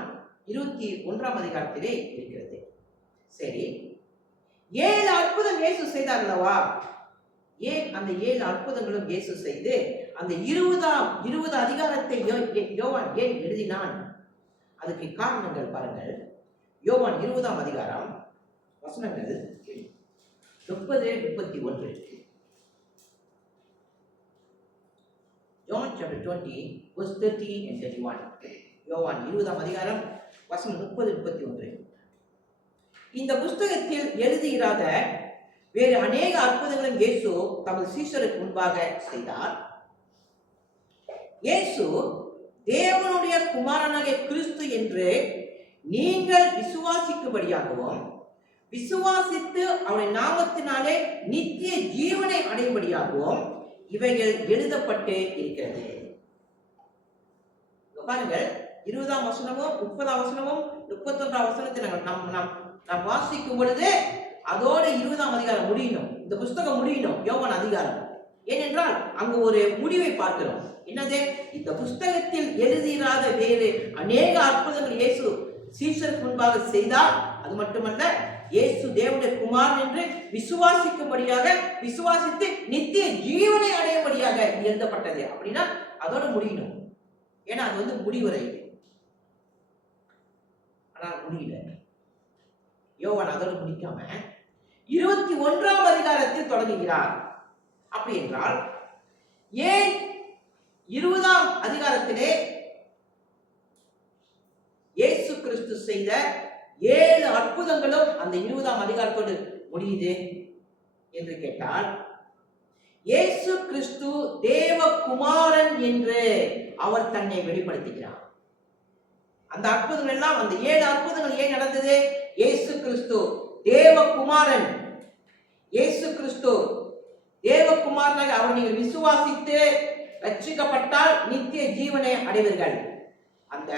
21ஆம் அதிகாரத்திலே இருக்கிறது. சரி, 7 அற்புதம் இயேசு செய்தார் அல்லவா? ஏன் அந்த 7 அற்புதங்களும் இயேசு செய்து அந்த 20 அதிகாரத்தை யோவான் ஏன் எழுதினான்? அதுக்கு காரணங்கள் பாருங்கள். யோவான் 20ஆம் அதிகாரம் வசனங்கள் 30-31. John chapter 20 verse 30 and 31. யோவான் 20ஆம் அதிகாரம் வசனம் 30-31. இந்த புஸ்தகத்தில் எழுதியிராத வேறு அநேக அற்புதங்களும் இயேசு தமது சீஷருக்கு முன்பாக செய்தார். இயேசு தேவனுடைய குமாரனாகிய கிறிஸ்து என்று நீங்கள் விசுவாசிக்கும்படியாகவும் விசுவாசித்து அவருடைய நாமத்தினாலே நித்திய ஜீவனை அடையும்படியாகவும் இவைகள் எழுதப்பட்டு இருக்கிறது. பாருங்கள், 20ஆம் வசனமும் 30ஆம் வசனமும் 31ஆம் வசனத்தை நாம் வாசிக்கும் பொழுது அதோட 20ஆம் அதிகாரம் முடியணும், இந்த புஸ்தகம் முடியணும், யோவான் அதிகாரம். ஏனென்றால் அங்கு ஒரு முடிவை பார்க்கிறோம். என்னது? இந்த புஸ்தகத்தில் எழுதியிராத வேறு அநேக அற்புதங்கள் இயேசு சீஷருக்கு முன்பாக செய்தார். அது மட்டுமல்ல, இயேசு தேவனுடைய குமாரன் என்று விசுவாசிக்கும்படியாக விசுவாசித்து நித்திய ஜீவனை அடையும்படியாக எழுதப்பட்டது. அப்படின்னா அதோட முடியணும். ஏன்னா அது முடிவுரை. ஆனால் முடியல. யோவான் அதோடு முடிக்காம 21ஆம் அதிகாரத்தில் தொடங்குகிறார். அப்படி என்றால் ஏன் 20ஆம் அதிகாரத்திலே இயேசு கிறிஸ்து செய்த 7 அற்புதங்களும் அந்த 20ஆம் அதிகாரத்தோடு முடியுது என்று கேட்டால், இயேசு கிறிஸ்து தேவகுமாரன் என்று அவர் தன்னை வெளிப்படுத்துகிறார். அந்த அற்புதங்கள் எல்லாம், அந்த 7 அற்புதங்கள் ஏன் நடந்தது? இயேசு கிறிஸ்து தேவகுமாரன். இயேசு கிறிஸ்து தேவகுமாரனாக அவர் நீங்கள் விசுவாசித்து ரட்சிக்கப்பட்டால் நித்திய ஜீவனை அடைவீர்கள். அந்த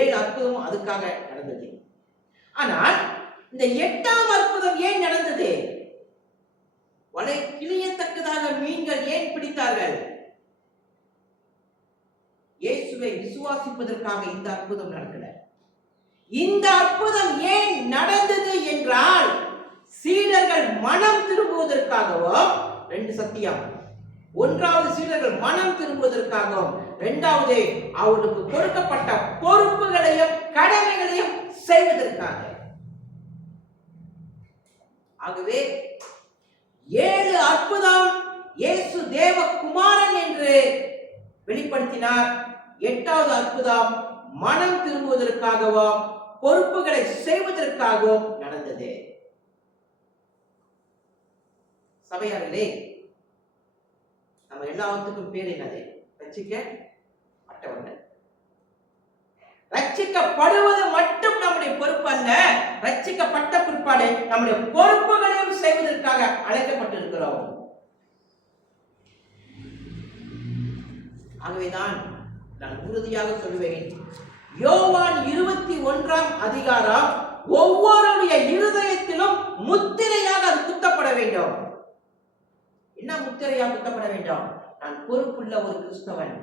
7 அற்புதமும் அதுக்காக நடந்தது. ஆனால் இந்த 8ஆம் அற்புதம் ஏன் நடந்தது? வலை கிழியத்தக்கதாக மீன்கள் ஏன் பிடித்தார்கள்? இயேசுவை விசுவாசிப்பதற்காக இந்த அற்புதம் நடக்கல. இந்த அற்புதம் ஏன் நடந்தது என்றால், சீடர்கள் மனம் திரும்புவதற்காகவோ, 2 சத்தியம். 1வது சீடர்கள் மனம் திரும்புவதற்காகவும், 2வது அவர்களுக்கு கொடுக்கப்பட்ட பொறுப்புகளையும் கடமைகளையும் செய்வதற்காக. ஆகவே 7 அற்புதம் இயேசு தேவகுமாரன் என்று வெளிப்படுத்தினார். 8வது அற்புதம் மனம் திரும்புவதற்காகவும் பொறுப்புகளை செய்வதற்காகவும் நடந்தது. சபையார்களே, நம்ம எல்லாத்துக்கும் பேர் என்னது? ரட்சிக்கப்பட்டவர்கள். ரட்சிக்கப்படுவது மட்டும் நம்முடைய பொறுப்பு அல்ல, ரட்சிக்கப்பட்ட பிற்பாடு நம்முடைய பொறுப்புகளையும் செய்வதற்காக அழைக்கப்பட்டிருக்கிறோம். ஆகவேதான் நான் உறுதியாக சொல்வேன், யோவான் 21ஆம் அதிகாரம் ஒவ்வொருடைய இருதயத்திலும் முத்திரையாக அது குத்தப்பட வேண்டும். என்ன முத்திரையாக குத்தப்பட வேண்டும்? நான் பொறுப்புள்ள ஒரு கிறிஸ்தவன்,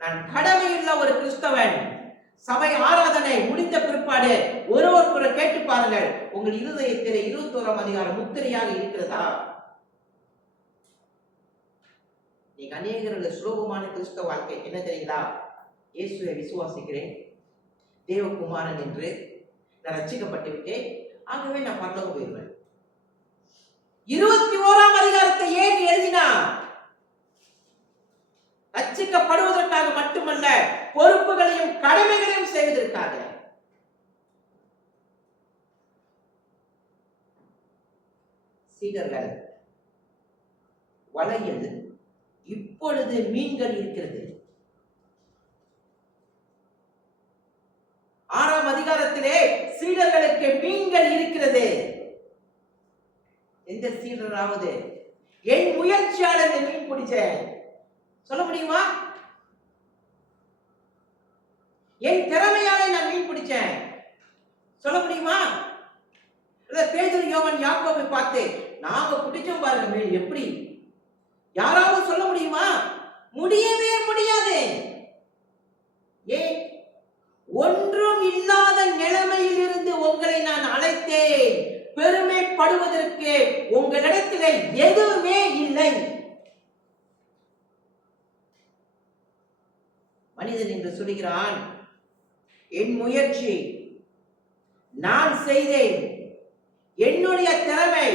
நான் கடமையுள்ள ஒரு கிறிஸ்தவன். சபை ஆராதனை முடிந்த பிற்பாடு ஒருவருக்கொரு கேட்டு பாருங்கள், உங்கள் இருதயத்திலே 21ஆம் அதிகாரம் முத்திரையாக இருக்கிறதா? நீங்க அநேகருடைய சுலபமான கிறிஸ்தவ வாழ்க்கை என்ன தெரியுங்களா? இயேசுவை விசுவாசிக்கிறேன், தேவகுமாரன் என்று நான் ரட்சிக்கப்பட்டு விட்டேன், ஆகவே நான் பரலோகம் போயிடுவேன். 21ஆம் அதிகாரத்தை ஏன் எழுதினா? ரட்சிக்கப்படுவதற்காக மட்டுமல்ல, பொறுப்புகளையும் கடமைகளையும் செய்வதற்காக. சீடர்கள் வலையில் இப்பொழுது மீன்கள் இருக்கிறது. 6ஆம் அதிகாரத்திலே சீடர்களுக்கு மீன்கள் இருக்கிறது. எந்த சீடராவது என் முயற்சியால் இந்த மீன் பிடிச்சேன் சொல்ல முடியுமா? என் திறமையாலே நான் மீன் பிடிச்சேன் சொல்ல முடியுமா? பேதுரு, யோவான், யாக்கோபை பார்த்து நாங்க குடிச்சோம் பாருங்க மீன், எப்படி யாராவது சொல்ல முடியுமா? முடியவே முடியாது. ஏன்? ஒன்றும் இல்லாத நிலைமையில் இருந்து உங்களை நான் அழைத்தேன். பெருமைப்படுவதற்கு உங்களிடத்தில் எதுவுமே இல்லை. மனிதன் என்று சொல்கிறான், என் முயற்சி, நான் செய்தேன், என்னுடைய திறமை.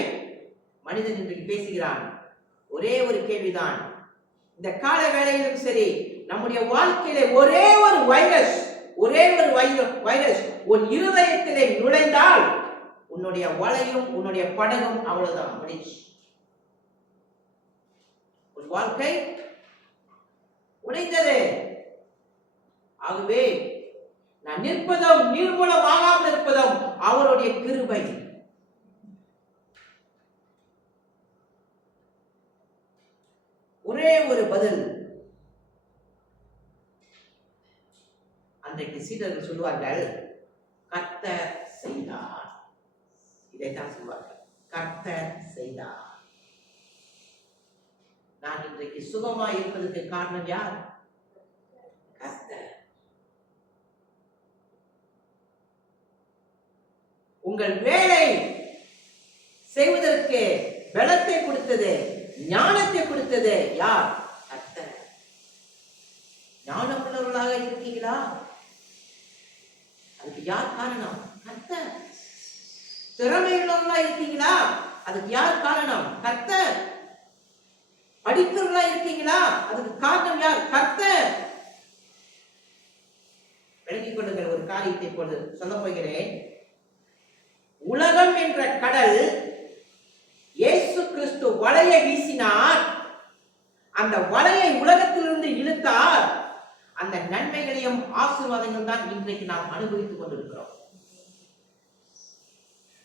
மனிதன் என்று பேசுகிறான். ஒரே ஒரு கேள்விதான், இந்த கால வேளையிலும் சரி, நம்முடைய வாழ்க்கையில ஒரே ஒரு வைரஸ் உன் இருதயத்திலே நுழைந்தால் உன்னுடைய வலையும் உன்னுடைய படகும் அவ்வளவுதான் முடிச்சு. உன் வாழ்க்கை உடைந்தது. ஆகவே நான் நிற்பதும் நிர்மூலம் ஆகாமல் இருப்பதும் அவருடைய கிருபை. ஒரே ஒரு பதில். அன்றைக்கு சீடர்கள் சொல்வார்கள், கர்த்தர் செய்தார். இதைத்தான் சொல்வார்கள், கர்த்தர் செய்தார். நான் இன்றைக்கு சுகமா இருப்பதற்கு காரணம் யார்? கர்த்தர். உங்கள் வேலை செய்வதற்கு பலத்தை கொடுத்தது, ஞானத்தை கொடுத்தது யார்? கர்த்தர். ஞானமுள்ளவர்களாக இருக்கீங்களா? அதுக்கு யார் காரணம்? கர்த்தர். திறமையுள்ளவர்களா இருக்கீங்களா? அதுக்கு யார் காரணம்? கர்த்தர். படித்தவர்களா இருக்கீங்களா? அதுக்கு காரணம் யார்? கர்த்தர். விளங்கிக் கொள்ளுங்கள். ஒரு காரியத்தை இப்பொழுது சொல்ல போகிறேன். உலகம் என்ற கடல் இயேசு கிறிஸ்து வலையை வீசினார். அந்த வலையை உலகத்திலிருந்து இழுத்தார். அந்த நன்மைகளையும் ஆசீர்வாதங்கள் தான் இன்றைக்கு நாம் அனுபவித்துக் கொண்டிருக்கிறோம்.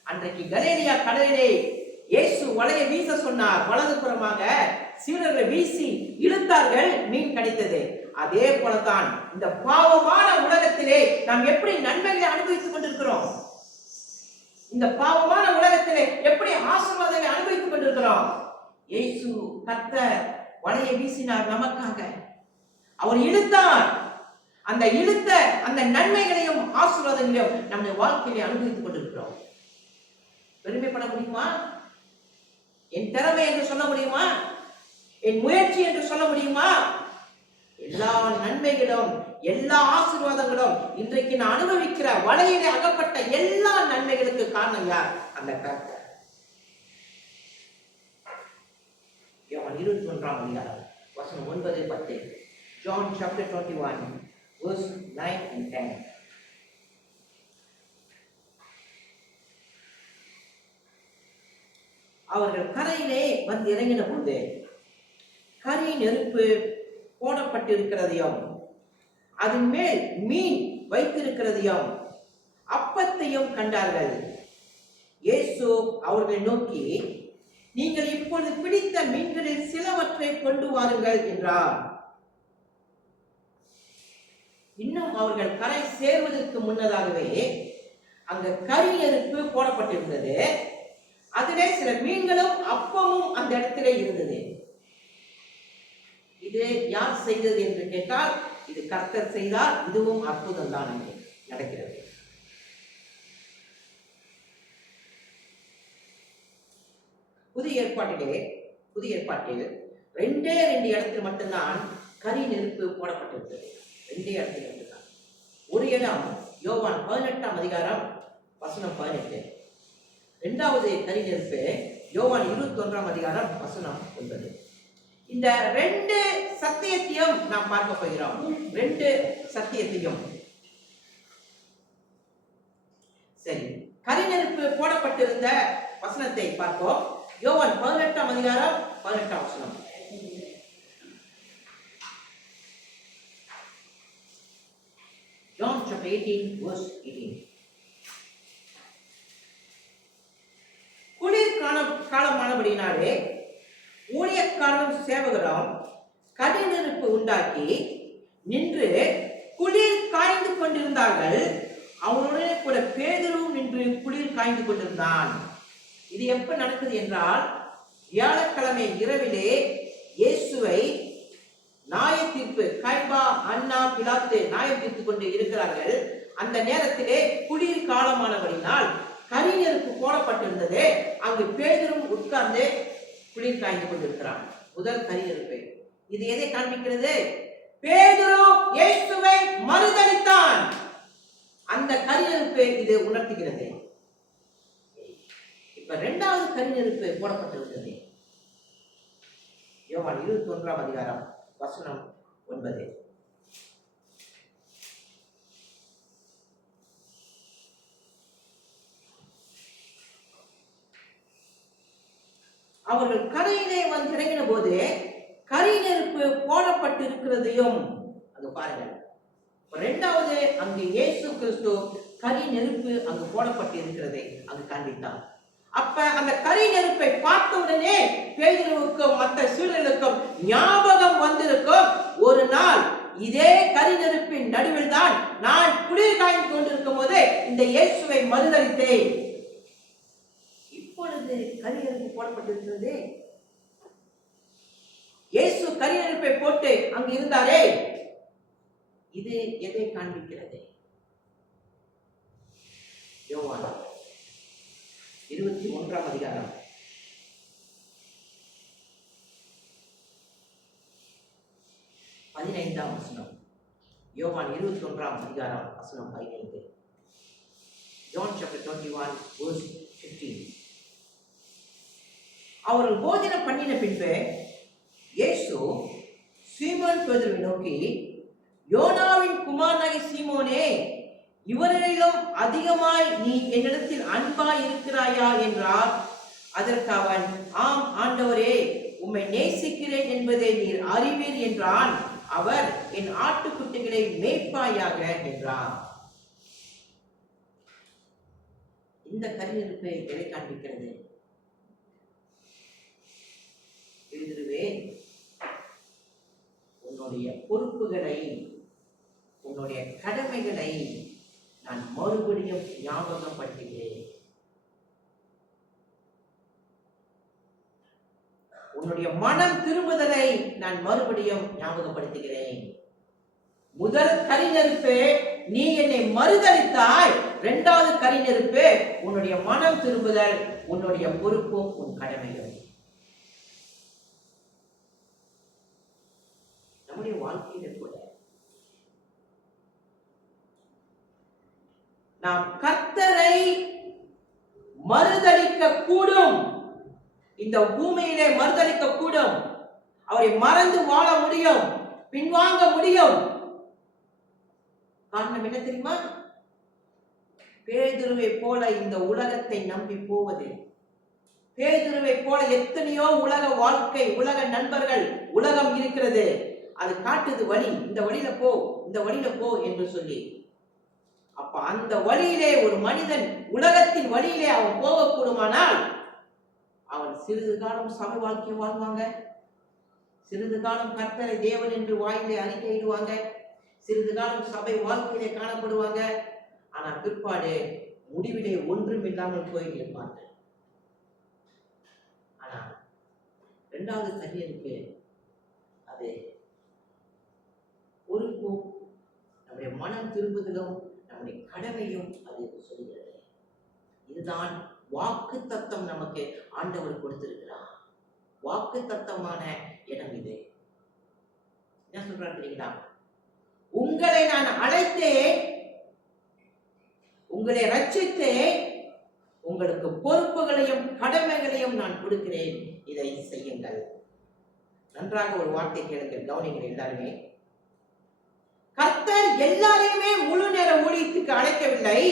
அன்றைக்கு கலிலேயா கடலிலே இயேசு வலையை வீச சொன்னார். வலதுபுறமாக சீடர்களை வீசி இழுத்தார்கள், மீன் கிடைத்தது. அதே போலதான் இந்த பாவமான உலகத்திலே நாம் எப்படி நன்மைகளை அனுபவித்துக் கொண்டிருக்கிறோம்? இந்த பாவமான உலகத்திலே எப்படி ஆசீர்வாதங்களை அனுபவித்துக் கொண்டிருக்கிறோம்? இயேசு கர்த்தர் வலையை வீசினார் நமக்காக. அவர் இழுத்தார். அந்த இழுத்த அந்த நன்மைகளையும் ஆசீர்வாதங்களையும் நம்முடைய வாழ்க்கையிலே அனுபவித்துக் கொண்டிருக்கிறோம். பெருமைப்பட முடியுமா? என் திறமை என்று சொல்ல முடியுமா? என் முயற்சி என்று சொல்ல முடியுமா? எல்லா நன்மைகளும் எல்லா ஆசீர்வாதங்களும் இன்றைக்கு நான் அனுபவிக்கிற வலையிலே அகப்பட்ட எல்லா நன்மைகளுக்கு காரணம் யார்? அந்த கர்த்தர். யோவான் 21ஆம் அதிகாரம் வசனம் 9, 10. John chapter 21 verse 9 and 10. அவர்கள் கரையிலே வந்து இறங்கின பொழுது கரி நெருப்பு போடப்பட்டிருக்கிறதையும் அதன் மேல் மீன் வைத்திருக்கிறதையும் அப்பத்தையும் கண்டார்கள். இயேசு அவர்களை நோக்கி, நீங்கள் இப்பொழுது பிடித்த மீன்களில் சிலவற்றை கொண்டு வாருங்கள் என்றார். இன்னும் அவர்கள் கரை சேர்வதற்கு முன்னதாகவே அங்க கரி நெருப்பு போடப்பட்டிருந்தது. அதிலே சில மீன்களும் அப்பமும் அந்த இடத்திலே இருந்தது. இது யார் செய்தது என்று கேட்டால், இது கர்த்தர் செய்தார். இதுவும் அற்புதம் தான் நடக்கிறது. புதிய ஏற்பாட்டில் 2 இடத்தில் மட்டும்தான் கரி நெருப்பு போடப்பட்டிருந்தது. 2 இடத்தில் மட்டும்தான். ஒரு இடம் யோவான் 18ஆம் அதிகாரம் வசனம் 18. 2வது கரி நெருப்பு யோவான் 21ஆம் அதிகாரம் வசனம் 9. இந்த 2 சத்தியத்தையும் நாம் பார்க்க போகிறோம். 2 சத்தியத்தையும். சரி, கரி நெருப்பு போடப்பட்டிருந்த வசனத்தை பார்ப்போம். யோவான் 18ஆம் அதிகாரம் 18ஆம் வசனம். John chapter 18 verse 18. குளிர் காலமானபடினாலே ஊழியக்காரரும் சேவகரும் கரி நெருப்பு உண்டாக்கி நின்று குளிர் காய்ந்து கொண்டிருந்தார்கள். அவனுடைய கூட பேதுரு நின்று குளிர் காய்ந்து கொண்டிருந்தான். இது எப்ப நடக்குது என்றால், வியாழக்கிழமை இரவிலே இயேசுவை நியாய தீர்ப்பு, கைபா, அன்னா, பிலாத்து நியாயம் தீர்த்து கொண்டு இருக்கிறார்கள். அந்த நேரத்திலே குளிர் காலமானவரினால் கரி நெருப்பு போடப்பட்டிருந்தது. அங்கு பேதுரும் உட்கார்ந்து குளிர் காய்ந்து கொண்டிருக்கிறான். முதல் கரி நெருப்பு. இது எதை காண்பிக்கிறது? பேதுரு இயேசுவை மறுதலித்தான். அந்த கரி நெருப்பு இது உணர்த்துகிறது. இப்ப இரண்டாவது கரி நெருப்பு போடப்பட்டிருக்கிறது. யோவான் 21ஆம் அதிகாரம் வசனம் 9. அவர்கள் கரையிலே வந்து இறங்கின போது கரி நெருப்பு போடப்பட்டிருக்கிறதையும் அங்க பாருங்கள். இரண்டாவது அங்கு இயேசு கிறிஸ்து கரி நெருப்பு அங்கு போடப்பட்டு இருக்கிறதை அங்கு காண்பித்தார். அப்ப அந்த கரி நெருப்பை பார்த்த உடனே பேதுருவுக்கும் மற்ற சீடர்களுக்கும் ஞாபகம் வந்திருக்கும், ஒரு நாள் இதே கரி நெருப்பின் நடுவில் தான் நான் குளிர் காய்ந்து கொண்டிருக்கும் போது இந்த இயேசுவை மறுதலித்தேன். இப்பொழுது கரி நெருப்பு போடப்பட்டிருக்கிறது. இயேசு கரி நெருப்பை போட்டு அங்கு இருந்தாரே, இது எதை காண்பிக்கிறது? யோவான் 21ஆம் அதிகாரம் 15ஆம் வசனம். யோவான் 21ஆம் அதிகாரம் வசனம் 15. John chapter 21 verse 15. அவர்கள் போஜனம் பண்ணின பின்பு இயேசு சீமோன் பேதுருவை நோக்கி, யோனாவின் குமாரனாகிய சீமோனே, இவர்களிலும் அதிகமாய் நீ என்னிடத்தில் அன்பாய் இருக்கிறாயா என்றார். அதற்கு அவன், ஆம் ஆண்டவரே, உம்மை நேசிக்கிறேன் என்பதை நீர் அறிவீர் என்றான். அவர், என் ஆட்டுக்குட்டிகளை மேய்ப்பாயாக என்றார். இந்த கரி நெருப்பை எதை காண்பிக்கிறது? பேதுருவே, உன்னுடைய பொறுப்புகளை, உன்னுடைய கடமைகளை நான் மறுபடியும் ஞாபகப்படுத்துகிறேன். உன்னுடைய மனம் திரும்புதலை நான் மறுபடியும் ஞாபகப்படுத்துகிறேன். முதல் கரி நெருப்பு, நீ என்னை மறுதலித்தாய். இரண்டாவது கரி நெருப்பு, உன்னுடைய மனம் திரும்புதல், உன்னுடைய பொறுப்பும் உன் கடமையும். நம்முடைய வாழ்க்கையில கூட நாம் கர்த்தரை மறுதலிக்க கூடும். இந்த பூமியிலே மறுதலிக்க கூடும். அவரை மறந்து வாழ முடியும், பின்வாங்க முடியும். காரணம் என்ன தெரியுமா? பேதுருவை போல இந்த உலகத்தை நம்பி போவது. பேதுருவை போல எத்தனையோ உலக வாழ்க்கை, உலக நண்பர்கள், உலகம் இருக்கிறது. அது காட்டுது வழி, இந்த வழியில போ, இந்த வழியில போ என்று சொல்லி. அப்ப அந்த வழியிலே ஒரு மனிதன் உலகத்தின் வழியிலே அவன் போகக்கூடுமானால் அவன் சிறிது காலம் சபை வாழ்க்கை வாழ்வாங்க, சிறிது காலம் கர்த்தரை தேவன் என்று வாயிலே அறிக்கையிடுவாங்க, சிறிது காலம் சபை வாழ்க்கையிலே காணப்படுவாங்க. ஆனா பிற்பாடு முடிவிலே ஒன்றும் இல்லாமல் போய் இருப்பார்கள். ஆனா இரண்டாவது கரியருக்கு அது பொறுப்பும் நம்முடைய மனம் திரும்புதலும் நம்முடைய கடமையும் அது சொல்கிறது. இதுதான் வாக்கு தத்தம் நமக்கு ஆண்டவர் கொடுத்திருக்கிறார். வாக்கு தத்தமான இடம் இது. என்ன சொல்றாரு தெரியுங்களா? உங்களை நான் அழைத்தேன், உங்களை ரட்சித்தேன், உங்களுக்கு பொறுப்புகளையும் கடமைகளையும் நான் கொடுக்கிறேன், இதை செய்யுங்கள். நன்றாக ஒரு வார்த்தை கேளுங்கள், கவனிங்கள் எல்லாருமே. கர்த்தர் எல்லாரையுமே முழு நேர ஊழியத்துக்கு அழைக்கவில்லை,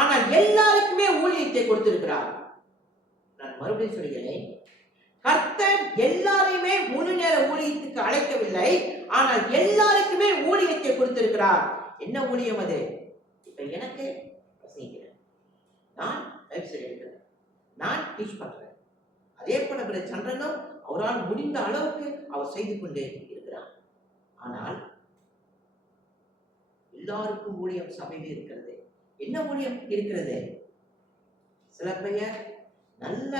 ஆனால் எல்லாருக்குமே ஊழியத்தை கொடுத்திருக்கிறார். நான் மறுபடியும் சொல்கிறேன், கர்த்தர் எல்லாரையுமே முழு நேர ஊழியத்துக்கு அழைக்கவில்லை, ஆனால் எல்லாருக்குமே ஊழியத்தை கொடுத்திருக்கிறார். என்ன ஊழியம் அது? இப்ப எனக்கு பிரசங்கிக்கிறேன், நான் வெப்சைட் எடுக்கிறேன், நான் டீச் பண்றேன். அதே போல சந்திரனும் அவரால் முடிந்த அளவுக்கு அவர் செய்து கொண்டே இருக்கிறார். ஆனால் எல்லாருக்கும் ஊழியம் சபையில் இருக்கிறது. என்ன ஊழியம் இருக்கிறது? சில பெயர் நல்ல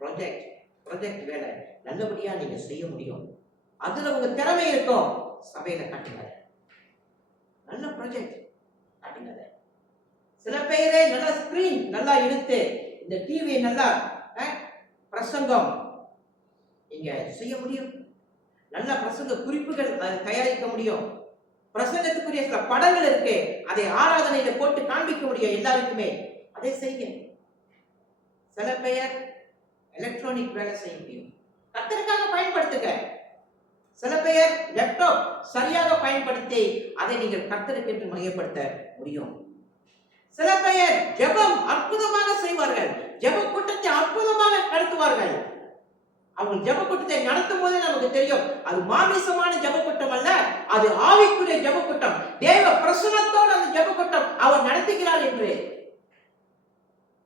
ப்ராஜெக்ட் வேலை நல்லபடியா நீங்க செய்ய முடியும். அதுல உங்க திறமை இருக்கும், சபையில காட்டுங்க. நல்ல ப்ராஜெக்ட் காட்டுங்க. சில பேரே நல்ல ஸ்கிரீன் நல்லா எடுத்து இந்த டிவி நல்லா பிரசங்கம் நீங்க செய்ய முடியும். நல்ல பிரசங்க குறிப்புகள் தயாரிக்க முடியும். பிரசங்கத்துக்குரிய சில படங்கள் இருக்கு, அதை ஆராதனையில போட்டு காண்பிக்க முடியும் எல்லாருக்குமே. அதை செய்ய. சில பெயர் எலக்ட்ரானிக் வேலை செய்ய முடியும், கர்த்தருக்காக பயன்படுத்துங்க. சில பெயர் லேப்டாப் சரியாக பயன்படுத்தி அதை நீங்கள் கர்த்தருக்கு என்று மையப்படுத்த முடியும். சில பெயர் ஜெபம் அற்புதமாக செய்வார்கள், ஜெப கூட்டத்தை அற்புதமாக நடத்துவார்கள். அவங்க ஜெப கூட்டத்தை நடத்தும் போதே நமக்கு தெரியும் அது மாமிசமான ஜெப கூட்டம் அல்ல, அது ஆவிக்குரிய ஜெப கூட்டம். தேவ பிரசன்னத்தோடு அந்த ஜெப கூட்டம் அவர் நடத்துகிறார் என்று.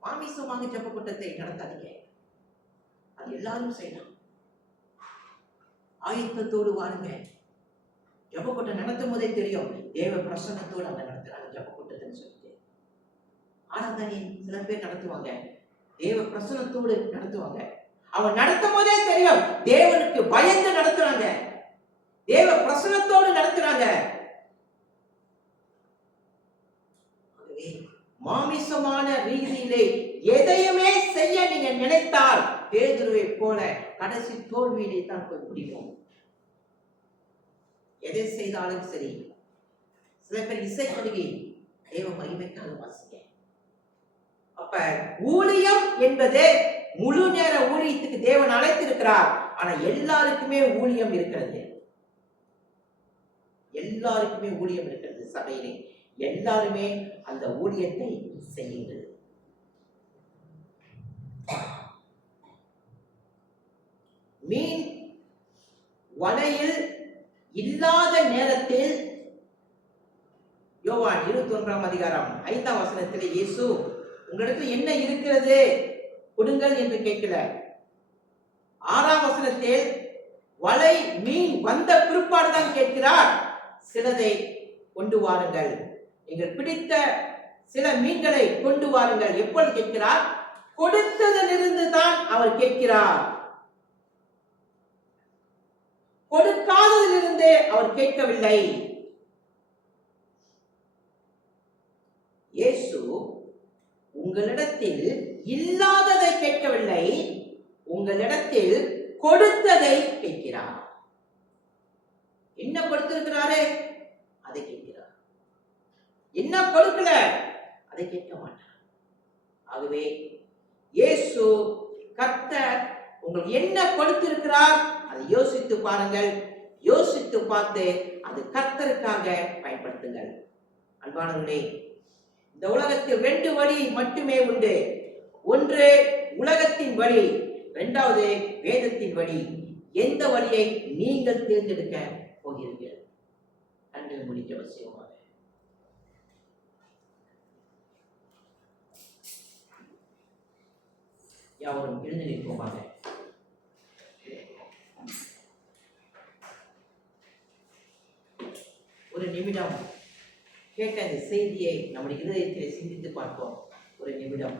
மாமிசமாக ஜெப கூட்டத்தை நடத்தாதீங்க, அது எல்லாரும் செய்யலாம். ஆயத்தத்தோடு வாருங்க. ஜெப கூட்டம் நடத்தும் போதே தெரியும் தேவ பிரசன்னத்தோடு அவங்க நடத்துறாங்க ஜெப கூட்டத்தை சொல்லிட்டு. ஆராதனை சில பேர் நடத்துவாங்க, தேவ பிரசன்னத்தோடு நடத்துவாங்க. அவன் நடத்தும் போதே தெரியும் தேவனுக்கு பயந்து நடத்துறாங்க, தேவ பிரசன்னத்தோடு நடத்துறாங்க. மாமிசமான ரீதியிலே எதையுமே செய்ய நீங்க நினைத்தால் பேதுருவை போல கடைசி தோல்வியிலே தான் போய் முடியும். எதை செய்தாலும் சரி. சில பேர் இசைக்கருவி தேவ மகிமைக்காக வாசிக்க. அப்ப ஊழியம் என்பது முழு நேர ஊழியத்துக்கு தேவன் அழைத்திருக்கிறார். ஆனா எல்லாருக்குமே ஊழியம் இருக்கிறது, எல்லாருக்குமே ஊழியம் இருக்கிறது. சபையிலே எல்லாருமே அந்த ஊழியத்தை செய்யுங்கள். மீன் வலையில் இல்லாத நேரத்தில் யோவான் 21 அதிகாரம் 5ஆம் வசனத்தில் இயேசு உங்களிடத்தில் என்ன இருக்கிறது கொடுங்கள் என்று கேட்கல. 6ஆம் வசனத்தில் வலை மீன் வந்த பிற்பாடு தான் கேட்கிறார், சிலதை கொண்டு வாருங்கள், நீங்கள் பிடித்த சில மீன்களை கொண்டு வாருங்கள். எப்பொழுது கேட்கிறார்? கொடுத்ததிலிருந்து தான் அவர் கேட்கிறார், கொடுக்காததிலிருந்து அவர் கேட்கவில்லை. இயேசு உங்களிடத்தில் இல்லாததை கேட்கவில்லை, உங்களிடத்தில் கொடுத்ததை கேட்கிறார். என்ன கொடுத்திருக்கிறாரே அதை கேட்கிறார், என்ன கொடுக்கல அதை கேட்க மாட்டார். ஆகவே இயேசு கர்த்தர் உங்களுக்கு என்ன கொடுத்திருக்கிறார் அதை யோசித்து பாருங்கள். யோசித்து பார்த்து அது கர்த்தருக்காக பயன்படுத்துங்கள். அன்பானவர்களே, இந்த உலகத்தில் 2 வழி மட்டுமே உண்டு. ஒன்று உலகத்தின் வழி, இரண்டாவது வேதத்தின் வழி. எந்த வழியை நீங்கள் தேர்ந்தெடுக்க போகிறீர்கள்? கண்கள் முடிக்க அவசியமாக. யாவரும் எழுந்து நிற்போமாக. ஒரு நிமிடம் கேட்ட இந்த செய்தியை நம்முடைய இதயத்திலே சிந்தித்து பார்ப்போம். ஒரு நிமிடம்.